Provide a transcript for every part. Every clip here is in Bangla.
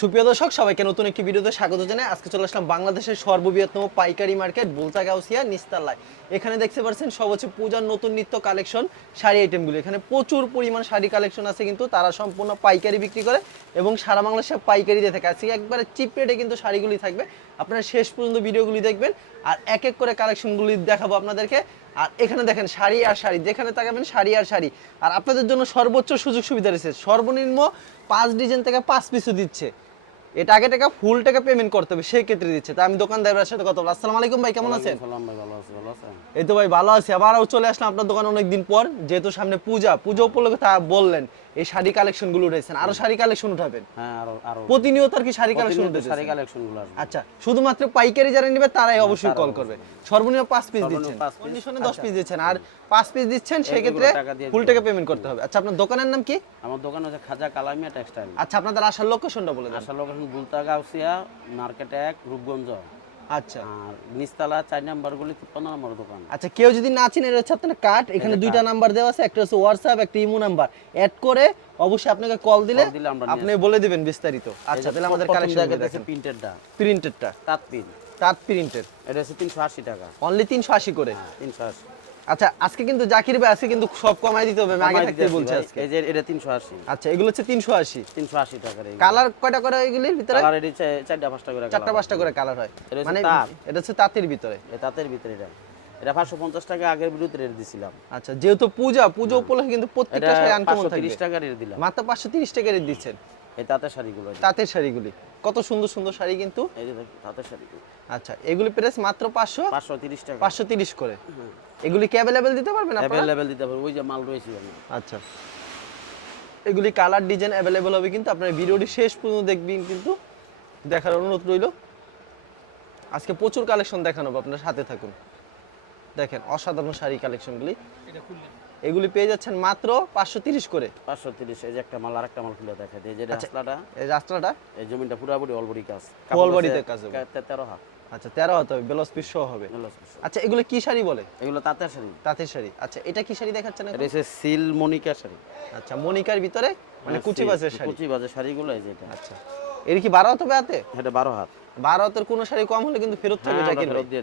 সুপ্রিয় দর্শক, সবাইকে নতুন একটি ভিডিওতে স্বাগত জানাই। আজকে চলে আসলাম বাংলাদেশের সর্ববৃহত্তম পাইকারি মার্কেট বুলতা গাউসিয়া নিস্তাল্লায় এখানে দেখতে পাচ্ছেন, সব হচ্ছে পূজার নতুন নিত্য কালেকশন শাড়ি আইটেমগুলো এখানে প্রচুর পরিমাণ শাড়ি কালেকশন আছে কিন্তু তারা সম্পূর্ণ পাইকারি বিক্রি করে এবং সারা বাংলাদেশে পাইকারি দিয়ে থাকে। আজকে একবারে চিপ রেটে কিন্তু শাড়িগুলি থাকবে। আপনারা শেষ পর্যন্ত ভিডিওগুলি দেখবেন আর এক এক করে কালেকশনগুলি দেখাবো আপনাদেরকে। আর এখানে দেখেন, শাড়ি আর শাড়ি। যেখানে তাকাবেন, শাড়ি আর শাড়ি। আর আপনাদের জন্য সর্বোচ্চ সুযোগ সুবিধা রয়েছে। সর্বনিম্ন পাঁচ ডিজাইন থেকে পাঁচ পিসও দিচ্ছে। এটা আগে টাকা ফুল টাকা পেমেন্ট করতে হবে সেই ক্ষেত্রে দিচ্ছে। তা আমি দোকানদারের সাথে কথা আসসালামু আলাইকুম ভাই কেমন আছেন? এই তো ভাই ভালো আছি। আবারও চলে আসলাম আপনার দোকানে অনেকদিন পর যেহেতু সামনে পূজা। পূজা উপলক্ষে তা বললেন এই শাড়ি কালেকশনগুলো উঠেছেন। আরও শাড়ি কালেকশন উঠাবেন? হ্যাঁ প্রতিনিয়ত আর কি শাড়ি কালেকশন উঠেছে? শাড়ি কালেকশনগুলো আচ্ছা শুধুমাত্র পাইকারি যারা নেবে তারাই অবশ্যই কল করবে। সর্বনিম্ন পাঁচ পিস দিচ্ছেন। কন্ডিশনে দশ পিস দিচ্ছেন। আর পাঁচ পিস দিচ্ছেন সেক্ষেত্রে ফুল টাকা পেমেন্ট করতে হবে। আচ্ছা আপনার দোকানের নাম কি? আমার দোকান হচ্ছে খাজা কালামিয়া টেক্সটাইল। আচ্ছা আপনাদের আসার লোকেশনটা বলে দেন। আসার লোকেশন বুলতা গাউসিয়া মার্কেট এক রূপগঞ্জ। আচ্ছা। আর নিস্তালা চার নাম্বার গুলি তিপ্পান্ন নম্বর দোকান। আচ্ছা কেউ যদি না চিনে হচ্ছে আপনার কার্ড এখানে দুইটা নাম্বার দেওয়া আছে একটা হচ্ছে হোয়াটসঅ্যাপ একটা ইমো নাম্বার। অ্যাড করে অবশ্যই আপনাকে কল দিলে আপনি বলে দিবেন বিস্তারিত। আচ্ছা তাহলে আমাদের কালেকশন দেখেন। প্রিন্টেডটা প্রিন্টেডটা তাঁত পিন তাঁত প্রিন্টেড এটা হচ্ছে তিনশো আশি টাকা। অনলি তিনশো আশি করে। হ্যাঁ তিনশো আশি। আচ্ছা আজকে কিন্তু জাকির ভাই আজকে কিন্তু সব কমাই দিতে হবে আমি আগে থাকতে দিতেছি বলছি আজকে। এই যে এটা তিনশো আশি। আচ্ছা এগুলো হচ্ছে তিনশো আশি। তিনশো আশি টাকার এই কালার কয়টা করে এগুলির ভিতরে? কালার এটি চা- চারটা পাঁচটা করে চারটা colour। পাঁচটা করে কালার হয়। মানে এটা হচ্ছে তাঁতের ভিতরে। এই তাঁতের ভিতরে এটা। এটা পাঁচশো পঞ্চাশ টাকা আগের বিরুদ্ধে রেট দিছিলাম। আচ্ছা যেহেতু পূজা পূজা উপলক্ষে কিন্তু প্রত্যেকটা শাড়ি আনকমন থাকবে। তিরিশ টাকা রেট দিলাম। মাত্র পাঁচশো তিরিশ টাকা রেট দিচ্ছেন। এই তাঁতের শাড়িগুলো। তাঁতের শাড়িগুলি। কত সুন্দর সুন্দর শাড়ি কিন্তু? শাড়িগুলো আচ্ছা এগুলি প্রাইস মাত্র পাঁচশো? পাঁচশো তিরিশ টাকা। পাঁচশো তিরিশ করে। এগুলি কি অ্যাভেলেবেল দিতে পারবেন আপনারা? অ্যাভেলেবেল দিতে পারব ওই যে মাল রয়েছে আচ্ছা। এগুলি কালার ডিজাইন অ্যাভেলেবেল হবে কিন্তু আপনার ভিডিওটি শেষ পর্যন্ত দেখবেন কিন্তু দেখার অনুরোধ রইল। আজকে প্রচুর কালেকশন দেখানো হবে আপনার সাথে থাকুন। দেখেন অসাধারণ শাড়ি কালেকশনগুলি এগুলি পেয়ে যাচ্ছেন মাত্র পাঁচশো তিরিশ করে। পাঁচশো তিরিশ এই যে একটা মাল আর একটা মাল খুলে দেখা দেয় যে আচ্ছা। রাস্তাটা। এই রাস্তাটা? এই জমিটা পুরাপুরি অলবড়ি কাজ। All body তে কাজ হবে। তে- তেরো হাত। আচ্ছা হতে হবে বেলস পিস সহ হবে। আচ্ছা এগুলো কি শাড়ি বলে? এগুলো তাঁতের শাড়ি। তাঁতের শাড়ি। আচ্ছা এটা কি শাড়ি দেখাচ্ছেন এখন? এটা হচ্ছে সিল মনিকা শাড়ি। আচ্ছা মনিকার ভিতরে? মানে কুচি বাজের শাড়ি। কুচি বাজের শাড়িগুলো এই যে এটা। আচ্ছা এর কি বারো হাতে হাতে? এটা বারো হাত। বারো হাতের কোনো শাড়ি কম হলে কিন্তু ফেরত থাকবে হ্যাঁ, ফেরত দিয়ে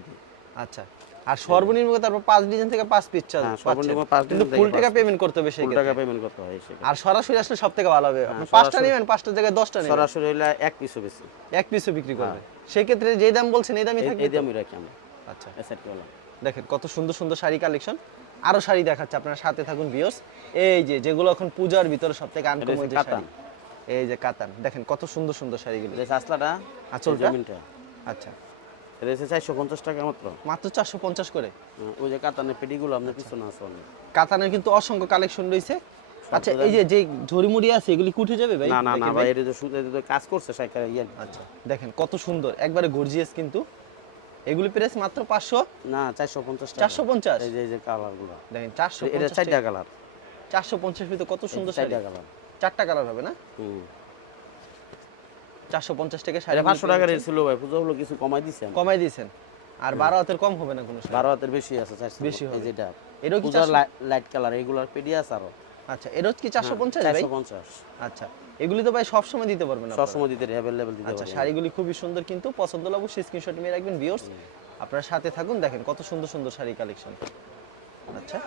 আচ্ছা আর সর্বনিম্ন তারপর পাঁচ ডিজাইন থেকে পাঁচ পিস চাল হ্যাঁ, সর্বনিম্ন পাঁচ কিন্তু ফুল টাকা পেমেন্ট করতে হবে সেই ফুল টাকা পেমেন্ট করতে হয় আর সরাসরি আসলে সব থেকে ভালো হবে। আপনি হ্যাঁ, পাঁচটা নেবেন পাঁচটা জায়গায় দশটা নেবেন। সরাসরি হইলে এক পিসও বেশি। এক পিসও বিক্রি করবে। সেই ক্ষেত্রে যে দাম বলছেন এই দামই থাকবে এই আমি রাখি আমরা। আচ্ছা। সেটটি হলো দেখেন কত সুন্দর সুন্দর শাড়ি কালেকশন আরও শাড়ি দেখাচ্ছে আপনার সাথে থাকুন বিয়স এই যে যেগুলো এখন পূজার ভিতরে সব থেকে আনকমন যে শাড়ি। এই যে কাতান। দেখেন কত সুন্দর সুন্দর শাড়িগুলো। আসলাটা আঁচলটা? আচ্ছা। এটা হচ্ছে চারশো পঞ্চাশ টাকা মাত্র। মাত্র চারশো পঞ্চাশ করে। ওই যে কাতানের পেটিগুলো আপনার পিছনে আছে অনেক। কাতানের কিন্তু অসংখ্য কালেকশন রয়েছে। আচ্ছা এই যে যে ঝড়িমুড়ি আছে এগুলি কুঠে যাবে ভাই? না না না ভাই এটা তো শুধু এটা কাজ করছে সাইকেল ইয়ে। আচ্ছা দেখেন কত সুন্দর। একবারে গর্জিয়াস কিন্তু। এগুলি প্রাইস মাত্র পাঁচশো? না চারশো পঞ্চাশ চারশো পঞ্চাশ? এই যে এই যে কালারগুলো। দেখেন চারশো এটা চারটা কালার। চারশো পঞ্চাশ ভিতরে কত সুন্দর চারটা কালার। চারটা কালার হবে না? হুম। চারশো পঞ্চাশ টাকা শাড়ি এটা পাঁচশো টাকার ছিল ভাই পুজো হলো কিছু কমাই দিছে কমাই দিয়েছেন। আর বারো হাতের কম হবে না কোনো বারো হাতের বেশি আছে বেশি হবে। যেটা। এটাও কি লাইট কালার এগুলার আরও। আচ্ছা এটা কি চারশো পঞ্চাশ ভাই? চারশো পঞ্চাশ। আচ্ছা এগুলি তো ভাই সবসময় দিতে পারবেন। সবসময় দিতে অ্যাভেলেবেল দিতে আচ্ছা শাড়িগুলি খুবই সুন্দর কিন্তু পছন্দ হলে অবশ্যই স্ক্রিনশট নিয়ে রাখবেন ভিউয়ার্স আপনার সাথে থাকুন দেখেন কত সুন্দর সুন্দর শাড়ি কালেকশন আচ্ছা।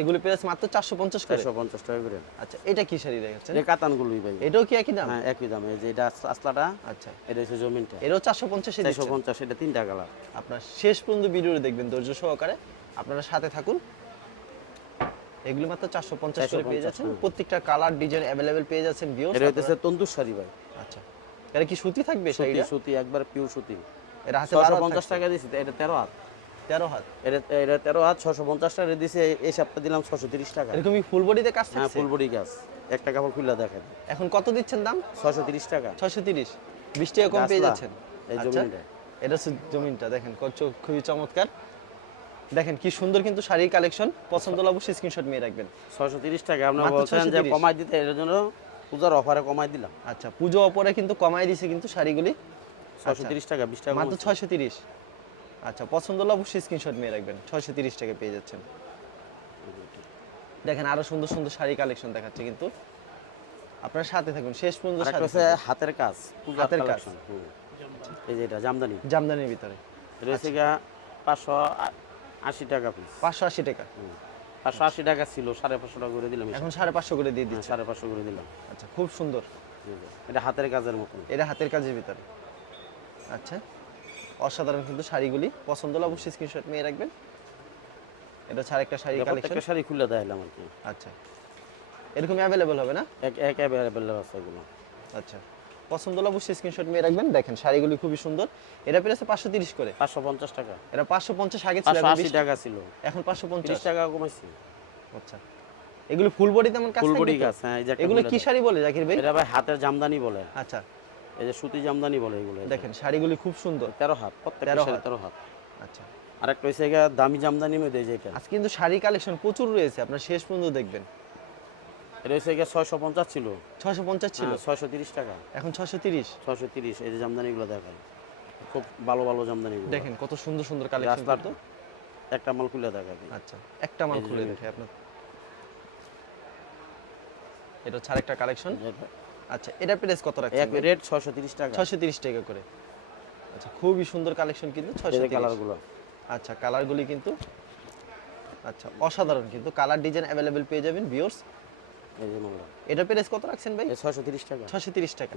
এগুলি প্রাইস মাত্র চারশো পঞ্চাশ করে। চারশো পঞ্চাশ টাকা করে। আচ্ছা এটা কি শাড়ি দেখাচ্ছেন? এই কাতানগুলোই ভাই। এটাও কি একই দাম? হ্যাঁ একই দাম। এই যে এটা আসলাটা আচ্ছা। এটা হচ্ছে জমিনটা। এটাও চারশো পঞ্চাশে চারশো পঞ্চাশ এটা তিনটা কালার। আপনার শেষ পর্যন্ত ভিডিও দেখবেন ধৈর্য সহকারে। আপনারা সাথে থাকুন। এগুলি মাত্র চারশো পঞ্চাশ করে পেয়ে 450, যাচ্ছেন। হ্যাঁ। প্রত্যেকটা কালার ডিজাইন অ্যাভেলেবেল পেয়ে যাচ্ছেন ভিউয়ার্স এটা হচ্ছে তন্দুর শাড়ি ভাই। আচ্ছা। এটা কি সুতি থাকবে শাড়িটা? সুতি একবার পিওর সুতি। এটা হাতে পঞ্চাশ টাকা দিছি এটা তেরো হাত। তেরো হাত। এটা এটা তেরো হাত ছশো পঞ্চাশ টাকা দিছে এই সপ্তাহে দিলাম ছশো তিরিশ টাকা। এরকমই ফুল বডিতে কাজ হ্যাঁ ফুল বডি গাছ একটা কাপড় খুলে দেখেন। এখন কত দিচ্ছেন দাম? ছশো তিরিশ টাকা। ছয়শো তিরিশ। বিশ টাকা কম পেয়ে যাচ্ছেন? এই আচ্ছা, জমিনটা। এটা হচ্ছে জমিনটা দেখেন কত খুবই চমৎকার। দেখেন কি সুন্দর কিন্তু শাড়ির কালেকশন। পছন্দ হলে অবশ্যই স্ক্রিনশট নিয়ে রাখবেন। ছশো তিরিশ টাকা আপনার বলছেন যে কমাই দিতে এর জন্য পূজার অফারে কমাই দিলাম। আচ্ছা পুজো অপরে কিন্তু কমাই দিছে কিন্তু শাড়িগুলি। ছশো তিরিশ টাকা বিশ টাকা মাত্র। ছয়শো তিরিশ। আচ্ছা পছন্দ হলে অবশ্যই স্ক্রিনশট নিয়ে রাখবেন। ছয়শো তিরিশ টাকা পেয়ে যাচ্ছেন। দেখেন আরও সুন্দর সুন্দর শাড়ি কালেকশন দেখাচ্ছে কিন্তু। আপনার সাথে থাকুন শেষ পর্যন্ত হাতের কাজ হাতের কাজ। এই যে এটা জামদানি। জামদানির ভিতরে। এটা হচ্ছে গিয়া পাঁচশো আশি টাকা পিস পাঁচশো আশি টাকা। পাঁচশো আশি টাকা ছিল সাড়ে পাঁচশো টাকা করে দিলাম। এখন সাড়ে পাঁচশো করে দিয়ে হ্যাঁ, দিচ্ছে। সাড়ে পাঁচশো করে দিলাম। আচ্ছা খুব সুন্দর। এটা হাতের কাজের মতন। এটা হাতের কাজের ভিতরে। আচ্ছা। অসাধারণ কিন্তু শাড়িগুলি। পছন্দ হলে অবশ্যই স্ক্রিনশট নিয়ে রাখবেন। এটা ছাড়া একটা শাড়ি কালেকশন প্রত্যেকটা শাড়ি খুলে দেখাইলাম আর কি। আচ্ছা। এরকম অ্যাভেলেবল হবে না? এক এক অ্যাভেলেবেল আছে এগুলো। আচ্ছা। পছন্দ হলে অবশ্যই স্ক্রিনশট নিয়ে রাখবেন। দেখেন শাড়িগুলি খুবই সুন্দর। এটা পেরেছে পাঁচশো তিরিশ করে। পাঁচশো পঞ্চাশ টাকা। এটা পাঁচশো পঞ্চাশ আগে ছিল আশি টাকা ছিল। এখন পাঁচশো পঞ্চাশ। টাকা কমাইছি আচ্ছা। এগুলো ফুল বডি তেমন কাজ ফুলবডি থাকবে তো? গাছ হ্যাঁ এই যে এগুলো কি শাড়ি বলে জাকির ভাই? এটা ভাই হাতের জামদানি বলে। আচ্ছা। এই যে সুতি জামদানি বলে এগুলো। দেখেন শাড়িগুলি খুব সুন্দর। তেরো হাত প্রত্যেকটা তেরো হাত। তেরো হাত। আচ্ছা। আর একটা হচ্ছে দামি জামদানি মধ্যে এই যে আজকে কিন্তু শাড়ি কালেকশন প্রচুর রয়েছে আপনার শেষ পর্যন্ত দেখবেন। এটা হচ্ছে গিয়া ছয়শো পঞ্চাশ ছিল। ছশো পঞ্চাশ ছিল? ছয়শো তিরিশ টাকা। এখন ছশো তিরিশ? ছয়শো তিরিশ এই যে জামদানিগুলো দেখায় খুব ভালো ভালো জামদানিগুলো। দেখেন কত সুন্দর সুন্দর কালেকশন কিন্তু। একটা মাল খুলে দেখায় আচ্ছা একটা মাল খুলে দেখে আপনার। এটা হচ্ছে আরেকটা কালেকশন। আচ্ছা এটা প্রাইস কত রাখছেন এক রেট ছয়শো তিরিশ টাকা। ছশো তিরিশ টাকা করে। আচ্ছা খুবই সুন্দর কালেকশন কিন্তু এই ছয়শো যে কালারগুলো আচ্ছা কালারগুলি কিন্তু আচ্ছা অসাধারণ কিন্তু। কালার ডিজাইন অ্যাভেলেবেল পেয়ে যাবেন ভিউয়ার্স এই যে মালটা এটা প্রাইস কত রাখছেন ভাই? এই ছয়শো তিরিশ টাকা। ছশো তিরিশ টাকা।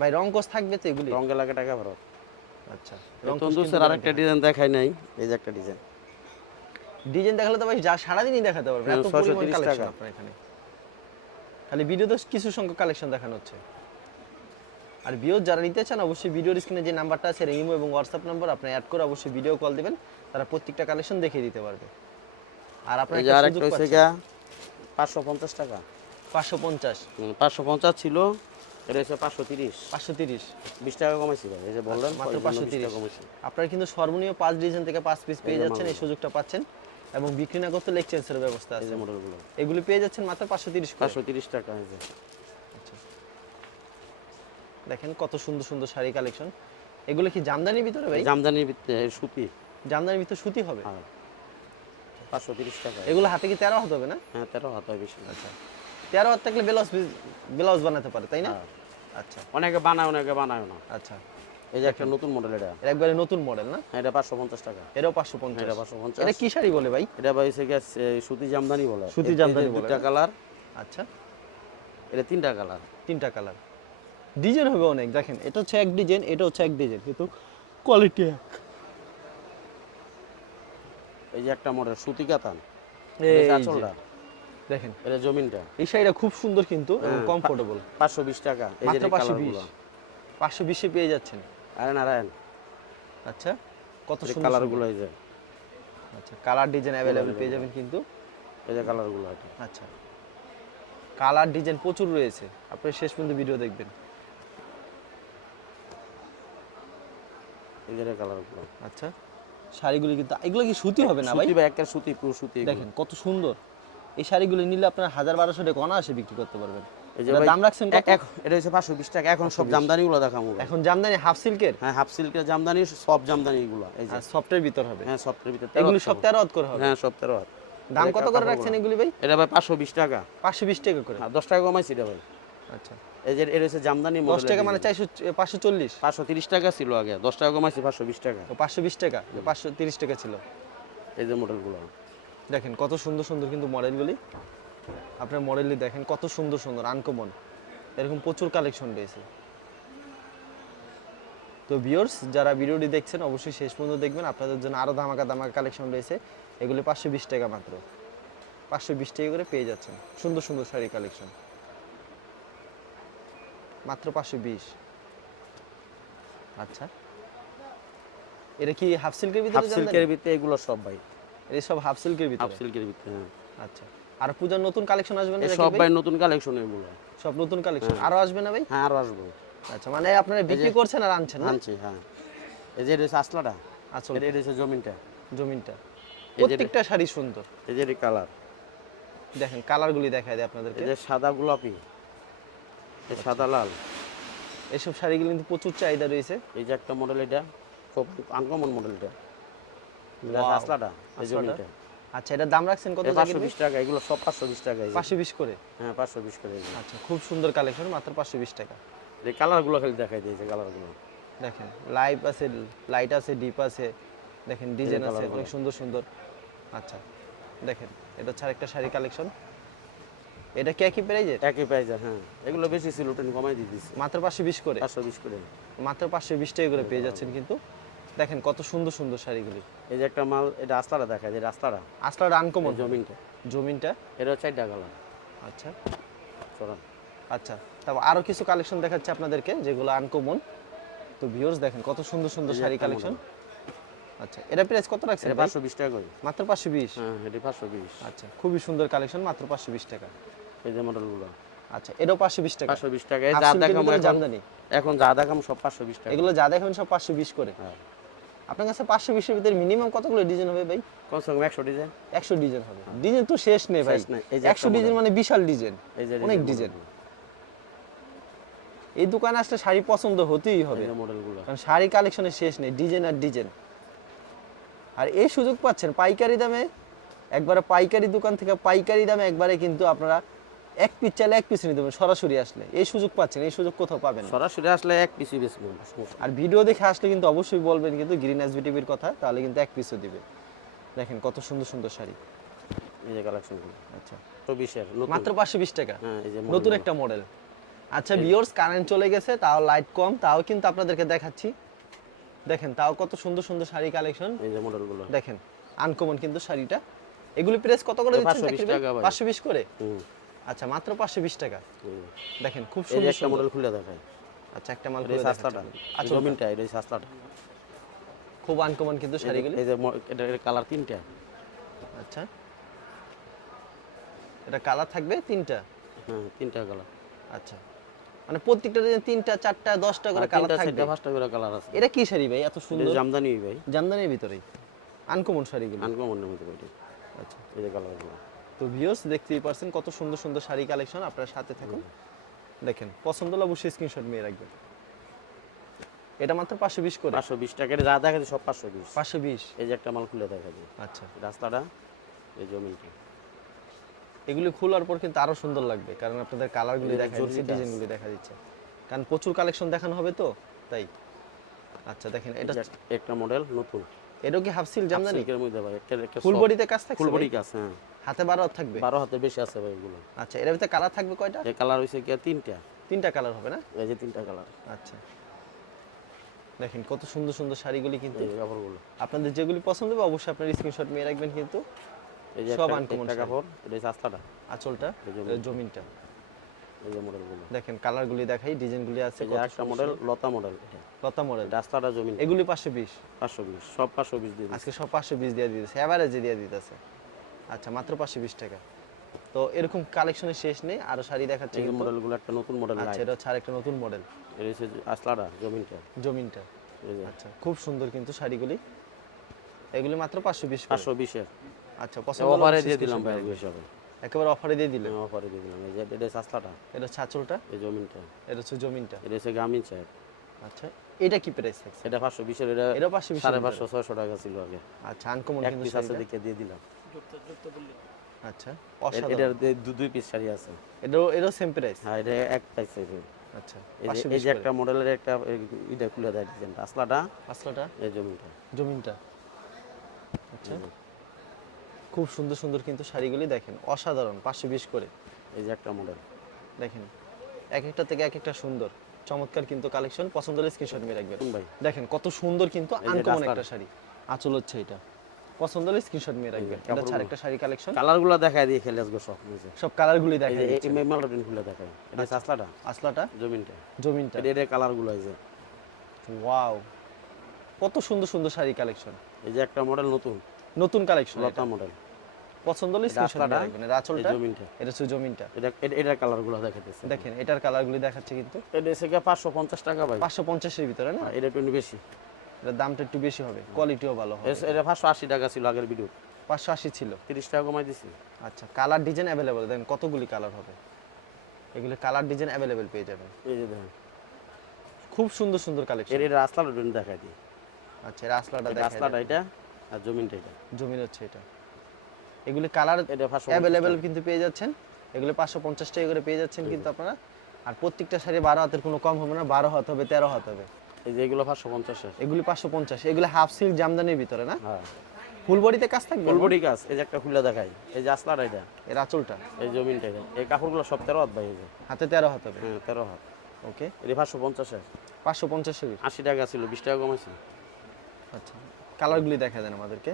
ভাই রং কোস থাকবে তো এগুলি? রঙে লাগে টাকা ভরো আচ্ছা তন্দুসের আরেকটা ডিজাইন দেখাই নাই। এই যে একটা ডিজাইন ডিজাইন দেখালে তো ভাই যা সারাদিনই দেখাতে পারবে এত পরিমাণ কালেকশন। আপনার এখানে। খালি ভিডিওতে কিছু সংখ্যক কালেকশন দেখানো হচ্ছে। আর ভিডিও যারা নিতে চান অবশ্যই ভিডিওর স্ক্রিনে যে নাম্বারটা আছে রিমো এবং হোয়াটসঅ্যাপ নাম্বার আপনি অ্যাড করে অবশ্যই ভিডিও কল দিবেন তারা প্রত্যেকটা কালেকশন দেখিয়ে দিতে পারবে। আর আপনার এই যে আরেকটা হচ্ছে গিয়া পাঁচশো পঞ্চাশ টাকা। পাঁচশো পঞ্চাশ। পাঁচশো পঞ্চাশ ছিল এটা হচ্ছে পাঁচশো তিরিশ। পাঁচশো তিরিশ। বিশ টাকা কমাইছি ভাই এই যে বললেন মাত্র 530 বিশ টাকা কমাইছি। আপনারা কিন্তু সর্বনিম্ন পাঁচ ডিজাইন থেকে পাঁচ পিস পেয়ে যাচ্ছেন এই সুযোগটা পাচ্ছেন। এবং বিক্রি না করতে লেগ চেঞ্জের ব্যবস্থা আছে। মডেলগুলো এগুলি পেয়ে যাচ্ছেন মাত্র পাঁচশো তিরিশ করে। পাঁচশো তিরিশ টাকা এই যে দেখেন কত সুন্দর সুন্দর শাড়ি কালেকশন এগুলো কি জামদানির ভিতরে ভাই? জামদানির ভিতরে সুতি। জামদানির ভিতরে সুতি হবে? হ্যাঁ। পাঁচশো তিরিশ টাকা এগুলো হাতে কি তেরো হাত হবে না? হ্যাঁ তেরো হাত হবে বেশি। আচ্ছা। তেরো হাত থাকলে ব্লাউজ ব্লাউজ বানাতে পারে তাই না? হ্যাঁ। আচ্ছা। অনেকে বানায় অনেকে বানায় না। আচ্ছা। এই যে একটা নতুন মডেল এটা। একবারে নতুন মডেল না? হ্যাঁ, এটা পাঁচশো পঞ্চাশ টাকা। এটাও পাঁচশো পঞ্চাশ। এটা পাঁচশো পঞ্চাশ। এটা কি শাড়ি বলে ভাই? এটা ভাই গিয়ে সুতি জামদানি বলে। সুতি জামদানি বলে। দুইটা কালার আচ্ছা। এটা তিনটা কালার তিনটা কালার ডিজাইন হবে অনেক দেখেন এটা হচ্ছে এক ডিজাইন এটা হচ্ছে এক ডিজাইন কিন্তু কোয়ালিটি এক। এই যে একটা মডেল সুতি কাতান। এই আঁচলটা। দেখেন। এটা জমিনটা। এই শাড়িটা খুব সুন্দর কিন্তু হ্যাঁ, কমফোর্টেবল পাঁচশো বিশ টাকা। এই যে মাত্র পাঁচশো বিশ। কালারগুলো পাঁচশো বিশে পেয়ে যাচ্ছেন। আরে নারায়ণ। আচ্ছা কত সুন্দর কালারগুলো এই যে। আচ্ছা কালার ডিজাইন অ্যাভেলেবেল পেয়ে যাবেন কিন্তু। এই যে কালারগুলো এটা। আচ্ছা। কালার ডিজাইন প্রচুর রয়েছে। আপনি শেষ পর্যন্ত ভিডিও দেখবেন। এই যে কালারগুলো আচ্ছা শাড়িগুলি কিন্তু এগুলো কি সুতি হবে না ভাই সুতি ভাই? একটা সুতি পুরো সুতি দেখেন কত সুন্দর। এই শাড়িগুলো নিলে আপনার হাজার বারোশো টাকা অনায়াসে বিক্রি করতে পারবেন। দাম রাখছেন এক- কত? এক- এটা হচ্ছে পাঁচশো বিশ টাকা এখন সব জামদানিগুলো দেখাবো এখন জামদানি হাফ সিল্কের হ্যাঁ হাফ সিল্কের জামদানি সব জামদানি এগুলো এই যে। সফটের ভিতর হবে। হ্যাঁ সফটের ভিতরে। এগুলি সব তেরো হাত করে হবে? হ্যাঁ সব তেরো হাত। দাম কত করে রাখছেন এগুলি ভাই? এটা ভাই পাঁচশো বিশ টাকা। পাঁচশো বিশ টাকা করে। দশ টাকা কমাইছি এটা ভাই। আচ্ছা। এই যে এটা হচ্ছে জামদানি দশ টাকা মানে চারশো পাঁচশো চল্লিশ। পাঁচশো তিরিশ টাকা ছিল আগে দশ টাকা কমাইছি পাঁচশো বিশ টাকা। পাঁচশো বিশ টাকা? পাঁচশো তিরিশ টাকা ছিল। এই যে মডেলগুলো দেখেন কত সুন্দর সুন্দর কিন্তু মডেলগুলি আপনার মডেলটি দেখেন কত সুন্দর সুন্দর আনকমন এরকম প্রচুর কালেকশন রয়েছে। তো ভিউয়ার্স যারা ভিডিওটি দেখছেন অবশ্যই শেষ পর্যন্ত দেখবেন। আপনাদের জন্য আরও ধামাকা ধামাকা কালেকশন রয়েছে। এগুলি পাঁচশো বিশ টাকা মাত্র। পাঁচশো বিশ টাকা করে পেয়ে যাচ্ছেন। সুন্দর সুন্দর শাড়ি কালেকশন মাত্র পাঁচশো বিশ। আচ্ছা। এটা কি হাফ সিল্কের ভিতরে হাফ সিল্কের ভিতরে এগুলো সব ভাই। এই সব হাফ সিল্কের হাফ ভিতরে? সিল্কের ভিতরে হ্যাঁ। আচ্ছা। আর পূজার নতুন কালেকশন আসবে না সব ভাই? নতুন কালেকশন এগুলো সব নতুন কালেকশন আরও আসবে না ভাই? হ্যাঁ আরও আসব। আচ্ছা মানে আপনারা বিক্রি করছেন আর আনছেন না? আনছি হ্যাঁ। এই যে এটা আসলাটা আসল এটা এটা জমিনটা। জমিনটা। প্রত্যেকটা শাড়ি সুন্দর। এই যে কালার দেখেন কালারগুলি দেখায় দেয় আপনাদেরকে। এই যে সাদা গোলাপি। এই সাদা লাল। এসব শাড়িগুলি কিন্তু প্রচুর চাহিদা রয়েছে। এই যে একটা মডেল এটা খুব আনকমন মডেল এটা। এটা আসলাটা এই জমিনটা। আচ্ছা এটার দাম রাখছেন কত পাঁচশো বিশ টাকা এগুলো সব পাঁচশো বিশ টাকা এই যে। পাঁচশো বিশ করে? হ্যাঁ পাঁচশো বিশ করে আচ্ছা খুব সুন্দর কালেকশন মাত্র পাঁচশো বিশ টাকা। এই কালারগুলো খালি দেখাই দিয়েছে কালারগুলো। দেখেন লাইভ আছে লাইট আছে ডিপ আছে দেখেন ডিজাইন আছে অনেক সুন্দর সুন্দর। আচ্ছা দেখেন এটা হচ্ছে একটা শাড়ি কালেকশন এটা কি একই প্রাইজের একই প্রাইজে হ্যাঁ। এগুলো বেশি ছিল টেন কমাই দিয়ে দিচ্ছি মাত্র পাঁচশো বিশ করে? পাঁচশো বিশ করে। মাত্র পাঁচশো বিশ টাকা করে পেয়ে যাচ্ছেন কিন্তু। দেখেন কত সুন্দর সুন্দর শাড়িগুলি। এই যে একটা মাল এটা রাস্তাটা দেখায় যে রাস্তাটা। আসলে আনকমন। জমিনটা। জমিনটা? এটা চারটা কালার আচ্ছা। চলেন। আচ্ছা তারপর আরও কিছু কালেকশন দেখাচ্ছে আপনাদেরকে যেগুলো আনকমন। তো ভিউয়ার্স দেখেন কত সুন্দর সুন্দর শাড়ি কালেকশন আচ্ছা এটা প্রাইস কত রাখছেন এটা ভাই? পাঁচশো বিশ টাকা করে। মাত্র পাঁচশো বিশ? হ্যাঁ এটা পাঁচশো বিশ। আচ্ছা খুবই সুন্দর কালেকশন মাত্র পাঁচশো বিশ টাকা। এই যে মডেলগুলো আচ্ছা এটাও পাঁচশো বিশ টাকা। পাঁচশো বিশ টাকা। এই যা দেখাম এখন যা দেখাম সব পাঁচশো বিশ টাকা। এগুলো যা দেখবেন সব পাঁচশো বিশ করে। হ্যাঁ। আপনার কাছে পাঁচশো বিশের ভিতরে মিনিমাম কতগুলো ডিজাইন হবে ভাই? কমসে কম একশো ডিজাইন একশো ডিজাইন হবে। ডিজাইন তো শেষ নেই ভাই। এই একশো ডিজাইন মানে বিশাল ডিজাইন অনেক ডিজাইন এই দোকানে আসলে শাড়ি পছন্দ হতেই হবে। কারণ শাড়ি কালেকশনের শেষ নেই ডিজাইন আর ডিজাইন আর এই সুযোগ পাচ্ছেন পাইকারি দামে একবারে পাইকারি দোকান থেকে পাইকারি দামে একবারে কিন্তু আপনারা এক পিস চাইলে এক পিস নিতে পারবেন সরাসরি আসলে। এই সুযোগ পাচ্ছেন এই সুযোগ কোথাও পাবেন সরাসরি আসলে এক পিসি বেশি আর ভিডিও দেখে আসলে কিন্তু অবশ্যই বলবেন কিন্তু গ্রিন এসবি টিভির কথা তাহলে কিন্তু এক পিসও দিবে। দেখেন কত সুন্দর সুন্দর শাড়ি। এই যে কালেকশনগুলো আচ্ছা। চব্বিশের মাত্র পাঁচশো বিশ টাকা। হ্যাঁ নতুন একটা মডেল আচ্ছা ভিউয়ার্স কারেন্ট চলে গেছে তাও লাইট কম তাও কিন্তু আপনাদেরকে দেখাচ্ছি। দেখেন তাও কত সুন্দর সুন্দর শাড়ি কালেকশন এই যে মডেলগুলো দেখেন আনকমন কিন্তু শাড়িটা। এগুলি প্রেস কত করে দিচ্ছেন? 520 টাকা ভাই। পাঁচশো বিশ করে? আচ্ছা মাত্র পাঁচশো বিশ টাকা। দেখেন খুব এই সুন্দর একটা মডেল খুলে দেখায় আচ্ছা একটা মাল খুলে সাস্তাটা দেখাচ্ছি। আচ্ছা জমিনটা এটা সাস্তাটা। খুব আনকমন কিন্তু শাড়িগুলি। এই যে কালার তিনটা। আচ্ছা। এটা কালার থাকবে তিনটা? হ্যাঁ তিনটা কালার আচ্ছা। মানে প্রত্যেকটা তিনটা চারটা দশটা করে কালার থাকবে। পাঁচটা করে কালার আছে। এটা কি শাড়ি ভাই? এত সুন্দর। জামদানি ভাই। জামদানির ভিতরেই। আনকমন শাড়িগুলো। মধ্যে ভাই আচ্ছা। এই যে কালারগুলো তো ভিউয়ার্স দেখতেই পারছেন কত সুন্দর সুন্দর শাড়ি কালেকশন আপনার সাথে থাকুন। দেখেন পছন্দ হলে অবশ্যই স্ক্রিনশট নিয়ে রাখবেন। এটা মাত্র পাঁচশো বিশ করে। পাঁচশো বিশ টাকা যা দেখা যায় সব পাঁচশো বিশ। পাঁচশো বিশ। এই যে একটা মাল খুলে দেখা যায়। আচ্ছা। রাস্তাটা এই জমিনটা এগুলি খোলার পর কিন্তু আরও সুন্দর লাগবে কারণ আপনাদের কালারগুলি দেখা দিচ্ছে ডিজাইনগুলি দেখা দিচ্ছে। কারণ প্রচুর কালেকশন দেখানো হবে তো তাই। আচ্ছা দেখেন এটা একটা মডেল নতুন। এটা কি হাফ সিল জামদানি? সিল্কের মধ্যে ভাই একটা একটা ফুল বডিতে কাজ থাকছে ফুল বডি কাজ হ্যাঁ। হাতে বারো থাকবে? বারো হাতে বেশি আছে ভাই এগুলো। আচ্ছা এর ভিতরে কালার থাকবে কয়টা? এই কালার হয়েছে কি তিনটা। তিনটা কালার হবে না? এই যে তিনটা কালার আচ্ছা। দেখেন কত সুন্দর সুন্দর শাড়িগুলি কিন্তু কাপড়গুলো। আপনাদের যেগুলি পছন্দ হবে অবশ্যই আপনার স্ক্রিনশট নিয়ে রাখবেন কিন্তু এই যে সব শাড়ি। কাপড় এটা রাস্তাটা আঁচলটা। জমিনটা। এই যে মডেলগুলো দেখেন কালারগুলি দেখাই ডিজাইনগুলি আছে এই কত একটা মডেল লতা মডেল এটা লতা মডেল রাস্তাটা জমিন এগুলি পাঁচশো বিশ। পাঁচশো বিশ সব পাঁচশো বিশ দিয়ে আজকে সব পাঁচশো বিশ দিয়ে দিতেছে অ্যাভারেজে দিয়ে দিতেছে। আচ্ছা মাত্র পাঁচশো বিশ টাকা। তো এরকম কালেকশনের শেষ নেই আরও শাড়ি দেখাচ্ছে এই মডেলগুলো একটা নতুন মডেল আচ্ছা এটা হচ্ছে আরেকটা নতুন মডেল এটা হচ্ছে আসলাটা জমিনটা। জমিনটা। আচ্ছা খুব সুন্দর কিন্তু শাড়িগুলি। এগুলি মাত্র পাঁচশো বিশ পাঁচশো বিশের। আচ্ছা অফারে দিয়ে দিলাম ভাই একেবারে অফারে দিয়ে দিলে অফারে দিয়ে দিলাম। এই যে এটা আসলাটা এটা এই জমিনটা। এটা হচ্ছে জমিনটা। এটা হচ্ছে গ্রামীণ চায়ের আচ্ছা এটা কি প্রাইস থাকছে? এটা পাঁচশো বিশের এটা এটা পাঁচশো বিশ সাড়ে পাঁচশো ছয়শো টাকা ছিল আগে। আচ্ছা আনকমন কিন্তু শাড়িটা। দেখে দিয়ে দিলাম। আচ্ছা। এর- অসাধারণ। এটার দুই পিস শাড়ি আছে। এটাও এটাও সেম প্রাইস হ্যাঁ এটা এক প্রাইস চাইবে আচ্ছা। এই যে- এই বিশ যে একটা মডেলের একটা এটা খুলে দেয় ডিজাইনটা আসলাটা? পাঁচশোটা এই জমিটা জমিনটা। আচ্ছা। খুব সুন্দর সুন্দর কিন্তু শাড়িগুলি দেখেন। অসাধারণ পাঁচশো বিশ করে। এই যে একটা মডেল দেখেন। এক একটা থেকে এক একটা সুন্দর। চমৎকার কিন্তু কালেকশন পছন্দ হলে স্ক্রিনশট নিয়ে রাখবেন। ভাই। দেখেন কত সুন্দর কিন্তু আনকমন একটা শাড়ি। আঁচল হচ্ছে এটা। পছন্দ হলে স্ক্রিনশট নিয়ে রাখবেন। এটা কাপড়গুলো। আরেকটা শাড়ি কালেকশন কালারগুলো দেখায় দিয়ে খেলে আসব সব বুঝে সব কালারগুলি এই দেখা যে এই মেমালটা খুলে দেখায়। এটা হচ্ছে আসলাটা? আসলাটা? জমিনটা। জমিনটা। এটা এটা কালারগুলো এই যে। ওয়াও। কত সুন্দর সুন্দর শাড়ি কালেকশন এই যে একটা মডেল নতুন। নতুন কালেকশন লতা মডেল পছন্দ হলে এটা স্ক্রিনশট নিয়ে রাখবেন। এই আঁচলটা? জমিনটা। এটা হচ্ছে জমিনটা। এটা এটা- এটার কালারগুলো দেখাতেছে। দেখেন এটার কালারগুলি দেখাচ্ছে কিন্তু। এটা এসে গিয়ে পাঁচশো পঞ্চাশ টাকা ভাই। পাঁচশো পঞ্চাশের ভিতরে না? এটা একটু বেশি। এটার দামটা একটু বেশি হবে কোয়ালিটিও ভালো হবে। এটা পাঁচশো আশি টাকা ছিল আগের ভিডিও পাঁচশো আশি ছিল। তিরিশ টাকা কমাই দিছি। আচ্ছা কালার ডিজাইন অ্যাভেলেবেল দেখেন কতগুলি কালার হবে। এগুলি কালার ডিজাইন অ্যাভেলেবেল পেয়ে যাবেন। এই যে দেখেন। খুব সুন্দর সুন্দর কালেকশন এর রাস্তাটা দেখাই দিই। আচ্ছা এর আসলাটা রাস্তাটা এটা আর জমিনটা এটা। জমিন হচ্ছে এটা। এগুলি কালার এটা অ্যাভেলেবেল কিন্তু পেয়ে যাচ্ছেন। এগুলো পাঁচশো পঞ্চাশ টাকা করে পেয়ে যাচ্ছেন কিন্তু আপনারা। আর প্রত্যেকটা শাড়ি বারো হাতের কোনো কম হবে না। বারো হাত হবে তেরো হাত হবে। এই যে এগুলো পাঁচশো পঞ্চাশের এগুলি পাঁচশো পঞ্চাশ এগুলো হাফ সিল্ক জামদানির ভিতরে না? হ্যাঁ। ফুল বডিতে কাজ থাকবে এই যে একটা খুলে দেখাই এই যে এটা। এর আঁচলটা? এই জমিনটা এই কাপড়গুলো সব হাত ভাই এই যে। হাতে হবে? হ্যাঁ ওকে। এটা টাকা ছিল বিশ টাকা কমাইছি। আচ্ছা কালারগুলি দেখা দেন আমাদেরকে।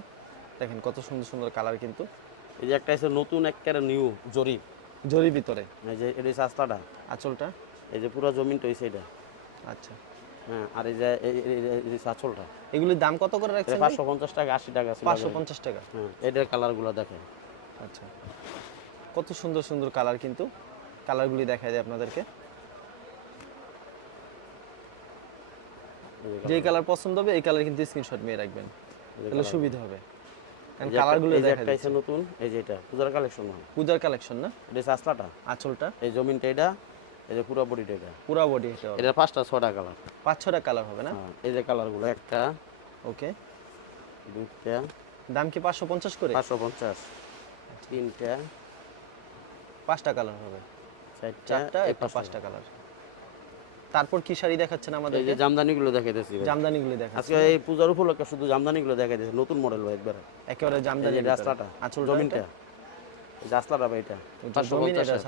দেখেন কত সুন্দর সুন্দর কালার কিন্তু। এই যে একটা আছে নতুন একেবারে নিউ জরিপ জরি ভিতরে? এই যে এটা আঁচলটা? এই যে পুরো জমিনটা এটা। আচ্ছা। হ্যাঁ আর এই যে এই- আঁচলটা এগুলির দাম কত করে রাখছেন পাঁচশো পঞ্চাশ টাকা আশি টাকা ছিল পাঁচশো আগে। পঞ্চাশ টাকা। হ্যাঁ এটার কালারগুলো দেখেন। আচ্ছা। কত সুন্দর সুন্দর কালার কিন্তু। কালারগুলি দেখায় দেয় আপনাদেরকে। যে কালার। পছন্দ হবে এই কালার কিন্তু স্ক্রিনশট নিয়ে রাখবেন। তাহলে সুবিধা হবে। কারণ কালারগুলো দেখা একটা নতুন এই যে এটা পূজার কালেকশন পূজার কালেকশন না? এটা আসলাটা আঁচলটা। এই জমিনটা এটা। এই যে পুরো বডিটা এটা। পুরা বডি এটা এটা পাঁচটা ছটা কালার পাঁচ ছটা কালার হবে না? হ্যাঁ এই যে কালারগুলো একটা। ওকে। দুইটা। দাম কি পাঁচশো পঞ্চাশ করে? পাঁচশো পঞ্চাশ। তিনটা। পাঁচটা কালার হবে। চারটা একটা পাঁচটা। কালার তারপর কি শাড়ি দেখাচ্ছেন আমাদের যে জামদানিগুলো দেখাইতেছি। জামদানিগুলি দেখা আজকে এই পূজার উপলক্ষে শুধু জামদানিগুলো দেখাইতেছে নতুন মডেল ভাই একবারে। একেবারে জামদানি রাস্তাটা আঁচল জমিনটা। আসলাটা ভাই এটা এটা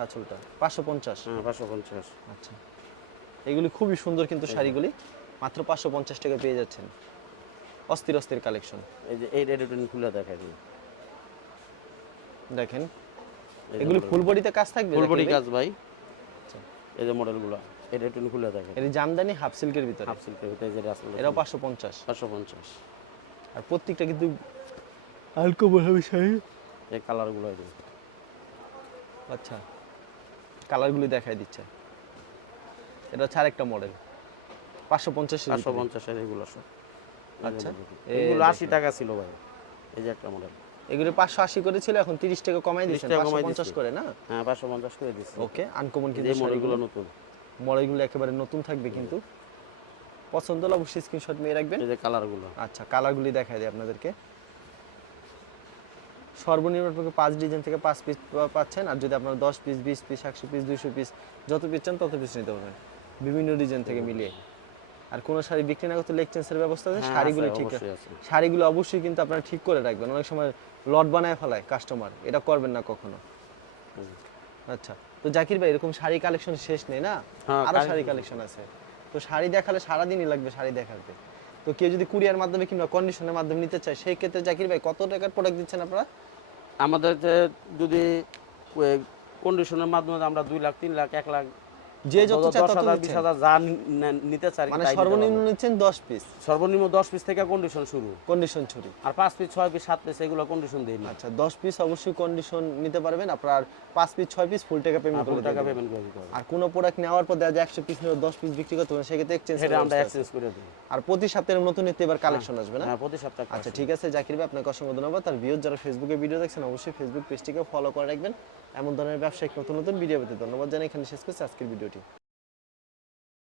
আঁচলটা। পাঁচশো পঞ্চাশ। হ্যাঁ পাঁচশো পঞ্চাশ। আচ্ছা। এগুলি খুবই সুন্দর কিন্তু শাড়িগুলি। মাত্র পাঁচশো পঞ্চাশ টাকা পেয়ে যাচ্ছেন। অস্থির অস্থির কালেকশন। এই যে এই রেড খুলে দিই দেখেন। এগুলি ফুল বডিতে কাজ থাকবে ফুল বডি? কাজ ভাই। এই যে মডেলগুলো এই রেড খুলে দেখেন। এর জামদানি হাফ সিল্কের ভিতরে। হাফ সিল্কের ভিতরে যে পাঁচশো পঞ্চাশ। পাঁচশো পঞ্চাশ। আর প্রত্যেকটা কিন্তু আলকোবল হবে শাড়ি। এই কালারগুলো যে। আচ্ছা। কালারগুলি দেখাই দিচ্ছে। এটা হচ্ছে আরেকটা মডেল। পাঁচশো পঞ্চাশ পাঁচশো পঞ্চাশের এগুলো সব। আচ্ছা। এগুলো আশি টাকা ছিল ভাই। এই যে একটা মডেল। এগুলো পাঁচশো আশি করে ছিল এখন তিরিশ টাকা কমাই দিচ্ছেন টাকা পাঁচশো পঞ্চাশ করে না? হ্যাঁ পাঁচশো পঞ্চাশ করে দিচ্ছি ওকে আনকমন কিন্তু মডেলগুলো নতুন। মডেলগুলো একেবারে নতুন থাকবে কিন্তু। পছন্দ হলে অবশ্যই স্ক্রিনশট নিয়ে রাখবেন। এই যে কালারগুলো। আচ্ছা কালারগুলি দেখাই দিই আপনাদেরকে। সর্বনিম্ন আপনাকে পাঁচ ডিজাইন থেকে পাঁচ পিস পাচ্ছেন আর যদি আপনার দশ পিস বিশ পিস একশো পিস দুইশো পিস যত পিস চান তত পিস নিতে পারবেন। বিভিন্ন ডিজাইন থেকে মিলিয়ে। আর কোনো শাড়ি বিক্রি না করতে লেকচেন্সের ব্যবস্থা আছে? হ্যাঁ, শাড়িগুলো ঠিক আছে। শাড়িগুলো অবশ্যই কিন্তু আপনারা ঠিক করে রাখবেন। অনেক সময় লট বানায় ফেলায় কাস্টমার এটা করবেন না কখনো। আচ্ছা তো জাকির ভাই এরকম শাড়ি কালেকশন শেষ নেই না? হ্যাঁ, আরও শাড়ি কালেকশন আছে। তো শাড়ি দেখালে সারাদিনই লাগবে শাড়ি দেখাতে। তো কেউ যদি কুরিয়ার মাধ্যমে কিংবা কন্ডিশনের মাধ্যমে নিতে চায় সেই ক্ষেত্রে জাকির ভাই কত টাকার প্রোডাক্ট দিচ্ছেন আপনারা? আমাদের যদি কন্ডিশনের মাধ্যমে আমরা দুই লাখ তিন লাখ এক লাখ যে যত চায় তত বিশ হাজার যা নিতে চাই মানে সর্বনিম্ন নিচ্ছেন দশ পিস সর্বনিম্ন দশ পিস থেকে কন্ডিশন শুরু। কন্ডিশন ছুরি আর পাঁচ পিস ছয় পিস সাত পিস এগুলো কন্ডিশন দিই না। আচ্ছা দশ পিস অবশ্যই কন্ডিশন নিতে পারবেন। আপনার পাঁচ পিস ছয় পিস ফুল টাকা পেমেন্ট করে টাকা পেমেন্ট করে আর কোনো প্রোডাক্ট নেওয়ার পর দেখা যায় একশো পিস নিয়ে দশ পিস বিক্রি করতে সেক্ষেত্রে এক্সচেঞ্জ আমরা এক্সচেঞ্জ করে দিই। আর প্রতি সপ্তাহের নতুন নিতে এবার কালেকশন আসবে না? হ্যাঁ প্রতি সপ্তাহে আচ্ছা ঠিক আছে জাকির ভাই আপনাকে অসংখ্য ধন্যবাদ। আর ভিউজ যারা ফেসবুকে ভিডিও দেখছেন অবশ্যই ফেসবুক পেজটিকে ফলো করে রাখবেন। এমন ধরনের ব্যবসায়িক নতুন নতুন ভিডিও পেতে ধন্যবাদ জানাই। এখানে শেষ করছি। আজকের ভিডিওটি